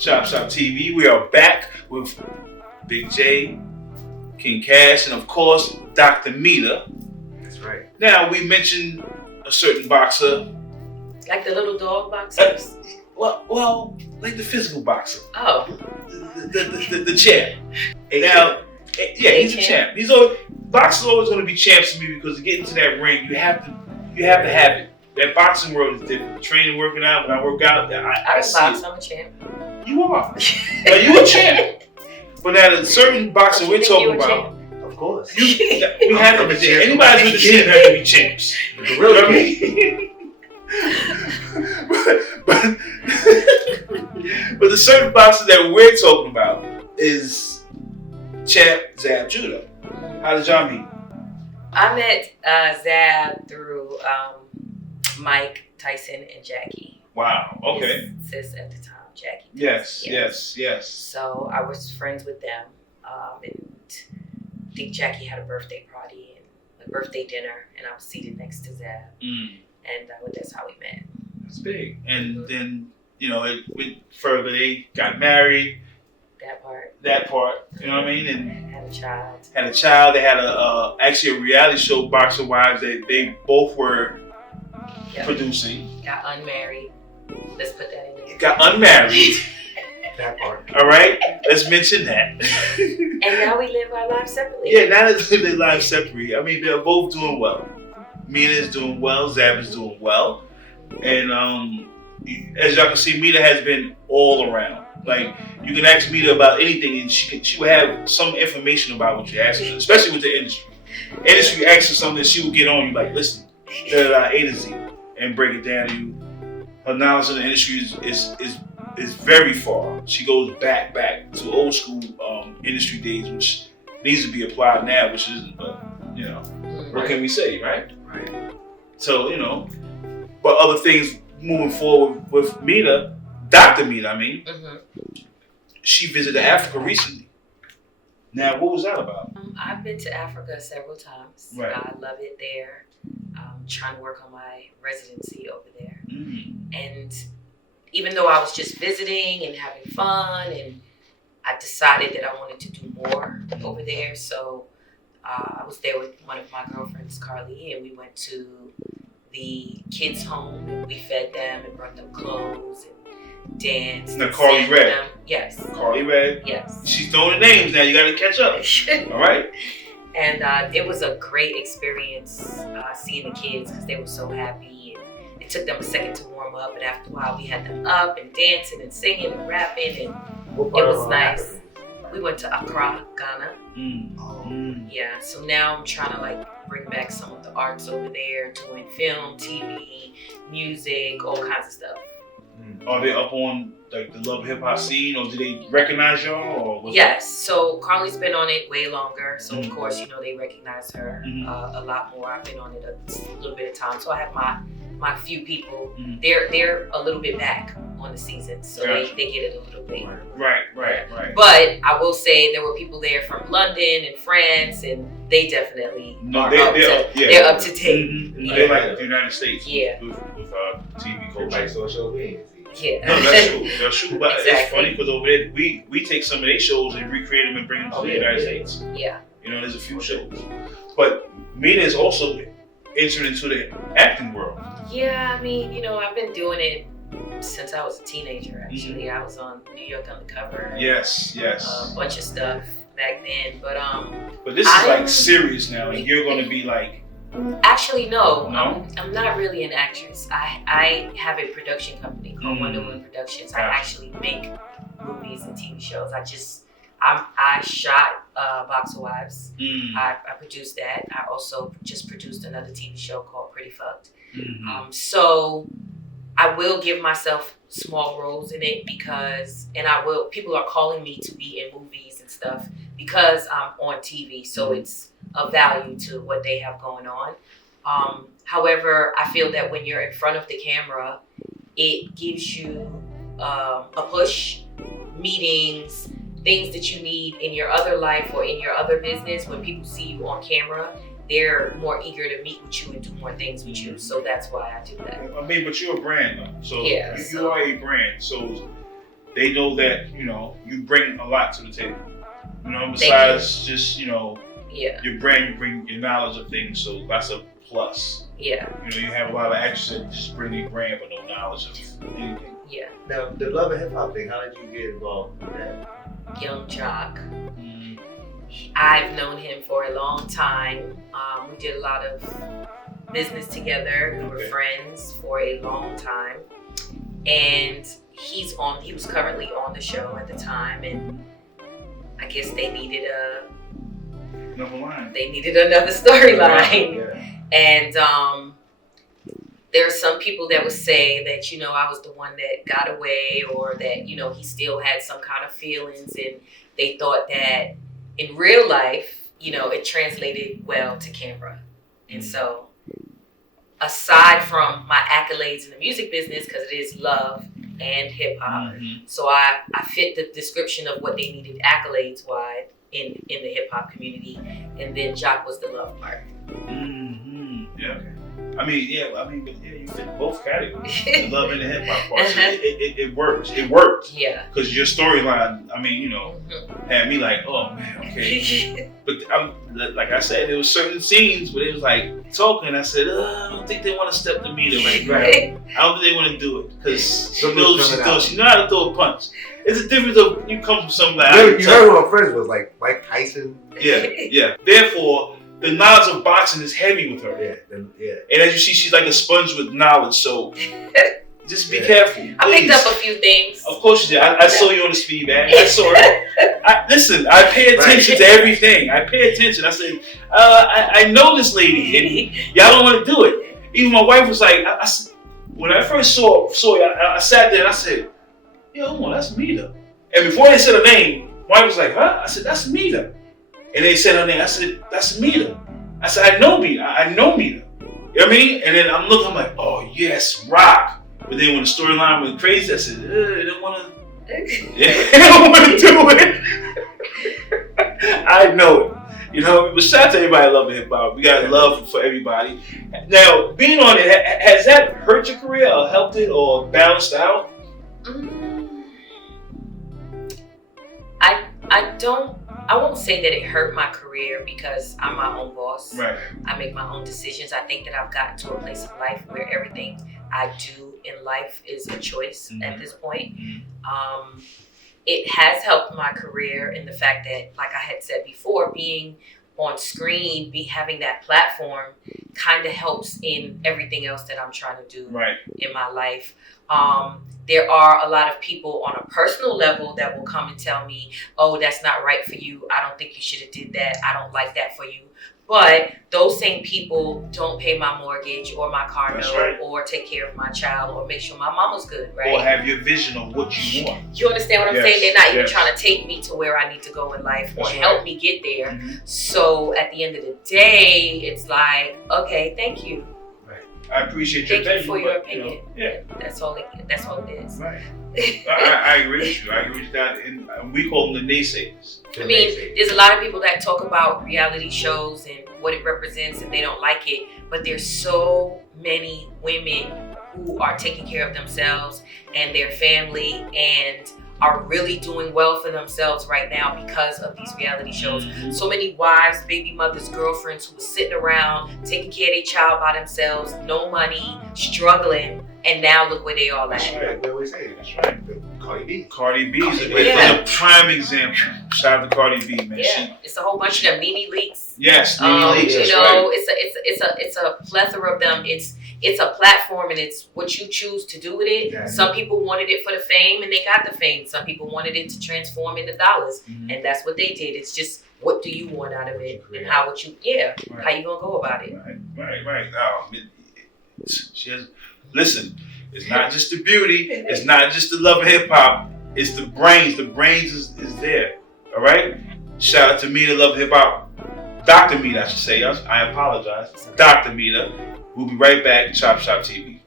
ChopShopTv. We are back with Big J, King Cash, and of course, Dr. Meda. That's right. Now, we mentioned a certain boxer. Like the little dog boxers? Well, like the physical boxer. Oh. The champ. Now, yeah, he's a champ. Boxers always going to be champs to me because to get into that ring, you have to have it. That boxing world is different. Training, working out. When I work out, I see box. it. I'm a champ. You are. Now, you a champ. But now, the certain boxing we're talking about. Of course. We have to be champs. Anybody with the champ has to be champs. The real but the certain boxers that we're talking about is Champ Zab Judah. How did y'all meet? I met Zab through Mike, Tyson, and Jackie. Wow. Okay. His sis at the time, Jackie. Yes. So I was friends with them, and I think Jackie had a birthday party and a birthday dinner, and I was seated next to Zab, and that's how we met. That's big. And then it went further. They got married. That part. You know what I mean? And had a child. They had actually a reality show, Boxer Wives, that they both were producing. Got unmarried. Let's put that in there. Got unmarried. That part. All right. Let's mention that. And now we live our lives separately. Yeah, now they live their lives separately. I mean, they're both doing well. Meda is doing well. Zab is doing well. And as y'all can see, Meda has been all around. Like, you can ask Meda about anything and she will have some information about what you ask her, especially with the industry. Industry asks her something, she will get on you like, listen, A to Z, and break it down to you. Her knowledge of the industry is very far. She goes back to old school industry days, which needs to be applied now, which isn't, but what can we say, right? Right. So, but other things moving forward with Meda, Dr. Meda, she visited Africa recently. Now, what was that about? I've been to Africa several times. Right. I love it there. I'm trying to work on my residency over there. And even though I was just visiting and having fun, and I decided that I wanted to do more over there. So I was there with one of my girlfriends, Carly, and we went to the kids' home, and we fed them and brought them clothes and danced. Now, Carly Red. Yes. Carly Red. Yes. She's throwing the names now. You got to catch up. All right. And it was a great experience seeing the kids because they were so happy. And it took them a second to warm up, but after a while, we had them up and dancing and singing and rapping, and it was nice. We went to Accra, Ghana. Yeah, so now I'm trying to bring back some of the arts over there, doing film, TV, music, all kinds of stuff. Are they up on the love hip hop scene, or do they recognize y'all? Or yes, so Carly's been on it way longer, so of course they recognize her a lot more. I've been on it a little bit of time, so I have my few people. They're a little bit back on the season, so they get it a little bit. Right. But I will say there were people there from London and France, and they definitely they're up to date. They're like the United States. Yeah. With TV culture. Like social media. Yeah. No, that's true. But it's funny because over there we take some of their shows and recreate them and bring them to the United States. Yeah. There's a few shows, but Meda is also entered into the acting world. Yeah, I mean, I've been doing it since I was a teenager. Actually, I was on New York Undercover. Yes. A bunch of stuff back then, but this is serious now, and you're going to be like. Actually, no. I'm not really an actress. I have a production company called Wonder Woman Productions. I actually make movies and TV shows. I shot Boxer Wives. I produced that. I also just produced another TV show called Pretty Fucked. So I will give myself small roles in it because people are calling me to be in movies and stuff because I'm on TV. So it's of value to what they have going on. However, I feel that when you're in front of the camera, it gives you a push, meetings, things that you need in your other life or in your other business. When people see you on camera, they're more eager to meet with you and do more things with you. So that's why I do that. I mean, but you're a brand though. So you are a brand. So they know that, you know, you bring a lot to the table. You know, besides just, you know, your brand, you bring your knowledge of things, so that's a plus. Yeah. You know, you have a lot of actors that just bring their brand but no knowledge of anything. Yeah. Now, the love and hip hop thing, how did you get involved with that? Young Jock. I've known him for a long time. We did a lot of business together. We were friends for a long time. And he was currently on the show at the time, and I guess they needed another storyline. Yeah. And there are some people that would say that, you know, I was the one that got away, or that, you know, he still had some kind of feelings, and they thought that in real life, you know, it translated well to camera. And so, aside from my accolades in the music business, because it is love and hip hop, so I fit the description of what they needed accolades wise in the hip hop community, and then Jock was the love part. Yeah. I mean, you fit both categories. The love and the hip hop part. So it works. It worked. Yeah. Because your storyline, I mean, you know, had me like, oh man, okay. But like I said, there was certain scenes where it was like talking. I said, I don't think they want to step the meter right now. I don't think they want to do it because she knows how to throw a punch. It's a difference of you come from something like you heard what my friends was like Mike Tyson. Yeah. Therefore, the knowledge of boxing is heavy with her. Yeah. And as you see, she's like a sponge with knowledge. So just be careful. Please. I picked up a few things. Of course you did. I saw you on the speed bag. I saw it. Listen, I pay attention to everything. I pay attention. I said, I know this lady, and y'all don't want to do it. Even my wife was like, when I first saw you, I sat there and I said, yo, that's Meda. And before they said her name, my wife was like, huh? I said, that's Meda. And they said her name. I said, that's Meda. I said, I know Meda. You know what I mean? And then I'm looking, I'm like, oh yes, rock. But then when the storyline went crazy, I said, they don't want to. They don't want to do it. I know it. You know, but shout out to everybody that love hip hop. We got love for everybody. Now, being on it, has that hurt your career or helped it or balanced out? I won't say that it hurt my career because I'm my own boss. Right. I make my own decisions. I think that I've gotten to a place in life where everything I do in life is a choice at this point. It has helped my career in the fact that, like I had said before, being on screen, having that platform kind of helps in everything else that I'm trying to do in my life. There are a lot of people on a personal level that will come and tell me, oh, that's not right for you. I don't think you should have did that. I don't like that for you. But those same people don't pay my mortgage or my car note or take care of my child or make sure my mama's good, right? Or have your vision of what you want. You understand what I'm saying? They're not even trying to take me to where I need to go in life or help me get there. So at the end of the day, it's like, okay, thank you. I appreciate your opinion. Thank you for your opinion. You know, That's all it is. Right. I agree with you. I agree with that. And we call them the naysayers. I mean, there's a lot of people that talk about reality shows and what it represents and they don't like it. But there's so many women who are taking care of themselves and their family and are really doing well for themselves right now because of these reality shows. So many wives, baby mothers, girlfriends who were sitting around taking care of their child by themselves, no money, struggling, and now look where they all at. That's right. We always say that's right. Cardi B is a prime example. Shout out to Cardi B, man. Yeah, it's a whole bunch of them. Nene Leakes. Yes, Nene Leakes. You know, it's a plethora of them. It's a platform and it's what you choose to do with it. Yeah. Some people wanted it for the fame and they got the fame. Some people wanted it to transform into dollars, and that's what they did. It's just, what do you want out of it, and how you gonna go about it? Right. Listen, it's not just the beauty, it's not just the love of hip hop, it's the brains. The brains is there. All right. Shout out to Meda, love of hip hop. Dr. Meda, I should say. I apologize. Dr. Meda. We'll be right back. Chop Shop TV.